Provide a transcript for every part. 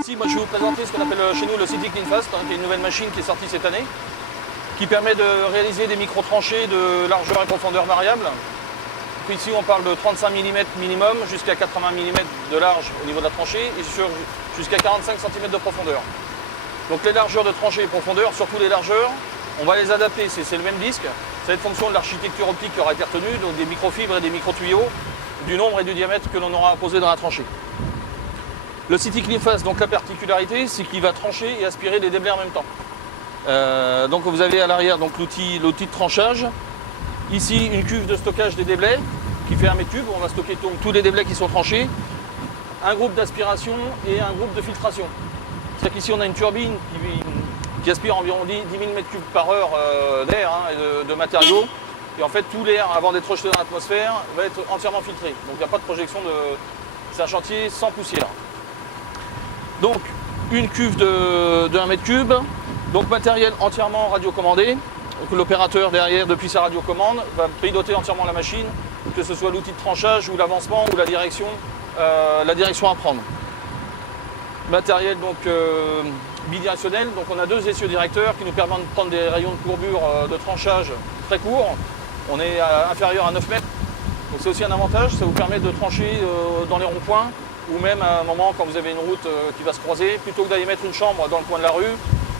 Ici, moi, je vais vous présenter ce qu'on appelle chez nous le City Clean Fast, qui est une nouvelle machine qui est sortie cette année, qui permet de réaliser des micro-tranchées de largeur et profondeur variables. Donc ici, on parle de 35 mm minimum jusqu'à 80 mm de large au niveau de la tranchée et jusqu'à 45 cm de profondeur. Donc les largeurs de tranchée et profondeur, surtout les largeurs, on va les adapter, c'est le même disque. Ça va être fonction de l'architecture optique qui aura été retenue, donc des microfibres et des micro-tuyaux, du nombre et du diamètre que l'on aura posé dans la tranchée. Le City Clean Fast, donc la particularité, c'est qu'il va trancher et aspirer les déblais en même temps. Donc vous avez à l'arrière l'outil de tranchage. Ici, une cuve de stockage des déblais qui fait 1 m3. On va stocker donc tous les déblais qui sont tranchés. Un groupe d'aspiration et un groupe de filtration. C'est-à-dire qu'ici, on a une turbine qui aspire environ 10 000 m3 par heure d'air et de matériaux. Et en fait, tout l'air, avant d'être rejeté dans l'atmosphère, va être entièrement filtré. Donc il n'y a pas de projection de... C'est un chantier sans poussière. Donc, une cuve de 1 m3. Donc matériel entièrement radiocommandé. L'opérateur derrière, depuis sa radiocommande, va piloter entièrement la machine, que ce soit l'outil de tranchage ou l'avancement ou la direction à prendre. Matériel donc bidirectionnel, donc on a 2 essieux directeurs qui nous permettent de prendre des rayons de courbure de tranchage très courts. On est inférieur à 9 mètres, donc c'est aussi un avantage, ça vous permet de trancher dans les ronds-points ou même à un moment quand vous avez une route qui va se croiser, plutôt que d'aller mettre une chambre dans le coin de la rue,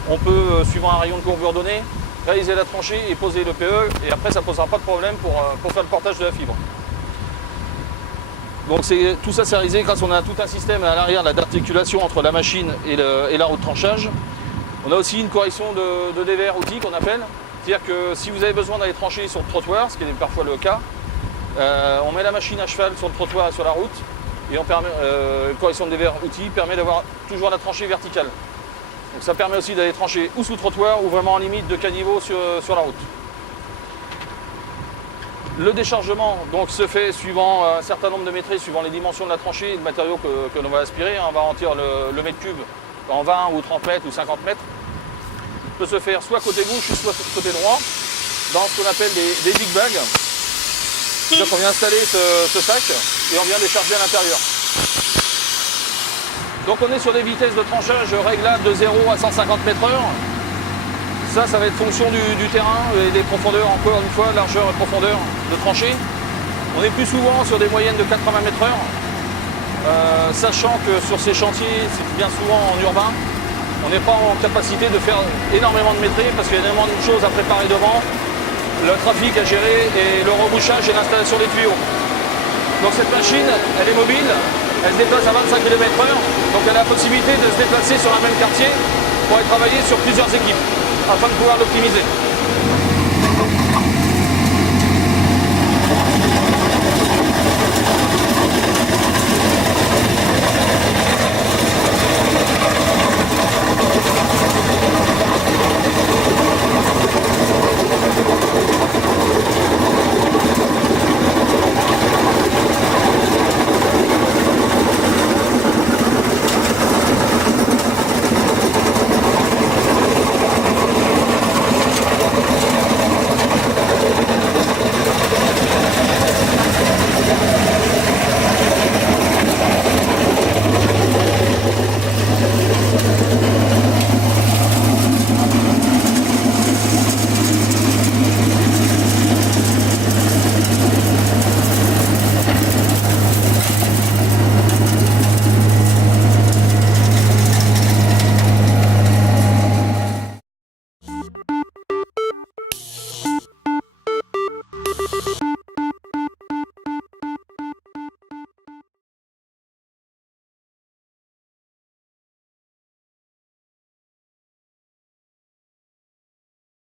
on peut, suivant un rayon de courbure donné, réaliser la tranchée et poser le PE, et après ça ne posera pas de problème pour faire le portage de la fibre. Donc tout ça c'est réalisé grâce à on a tout un système à l'arrière d'articulation entre la machine et la roue de tranchage. On a aussi une correction de dévers outil qu'on appelle, c'est-à-dire que si vous avez besoin d'aller trancher sur le trottoir, ce qui est parfois le cas, on met la machine à cheval sur le trottoir et sur la route, et on permet, une correction de dévers outil permet d'avoir toujours la tranchée verticale. Donc ça permet aussi d'aller trancher ou sous trottoir ou vraiment en limite de caniveau sur la route. Le déchargement donc, se fait suivant un certain nombre de métrés, suivant les dimensions de la tranchée et le matériau que l'on va aspirer. On va remplir le mètre cube en 20 ou 30 mètres ou 50 mètres. Il peut se faire soit côté gauche ou soit côté droit, dans ce qu'on appelle des big bags. Donc on vient installer ce sac et on vient décharger à l'intérieur. Donc on est sur des vitesses de tranchage réglables de 0 à 150 m/h. Ça va être fonction du terrain et des profondeurs, encore une fois, largeur et profondeur de tranchée. On est plus souvent sur des moyennes de 80 m/h, sachant que sur ces chantiers, c'est bien souvent en urbain, on n'est pas en capacité de faire énormément de métrés parce qu'il y a énormément de choses à préparer devant, le trafic à gérer et le rebouchage et l'installation des tuyaux. Donc cette machine, elle est mobile, elle se déplace à 25 km/h, donc elle a la possibilité de se déplacer sur un même quartier pour aller travailler sur plusieurs équipes, afin de pouvoir l'optimiser.